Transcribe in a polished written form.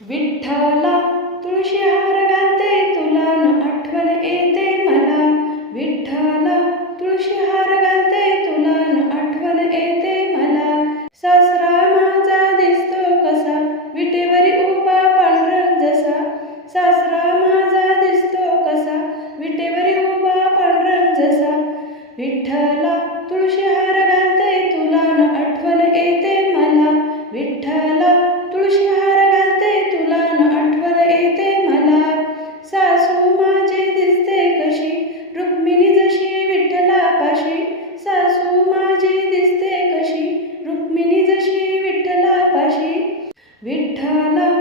विठ्ठला तुळशी हार घालते तुला न आठवण येते मला. विठ्ठला तुळशी हार घालते तुला न आठवण येते मला. सासरा माझा दिसतो कसा विटेवरी उभा पांढरंग जसा. सासरा माझा दिसतो कसा विटेवरी उभा पांढरंग जसा. विठ्ठला तुळशी हार घालते तुला न आठवण येते मला. विठ्ठला तुळशी हार घालते तुला न आठवण येते मला. सासू माझी दिसते कशी रुक्मिणी जशी विठ्ठलापाशी. सासू माझी दिसते कशी रुक्मिणी जशी विठ्ठलापाशी. विठ्ठला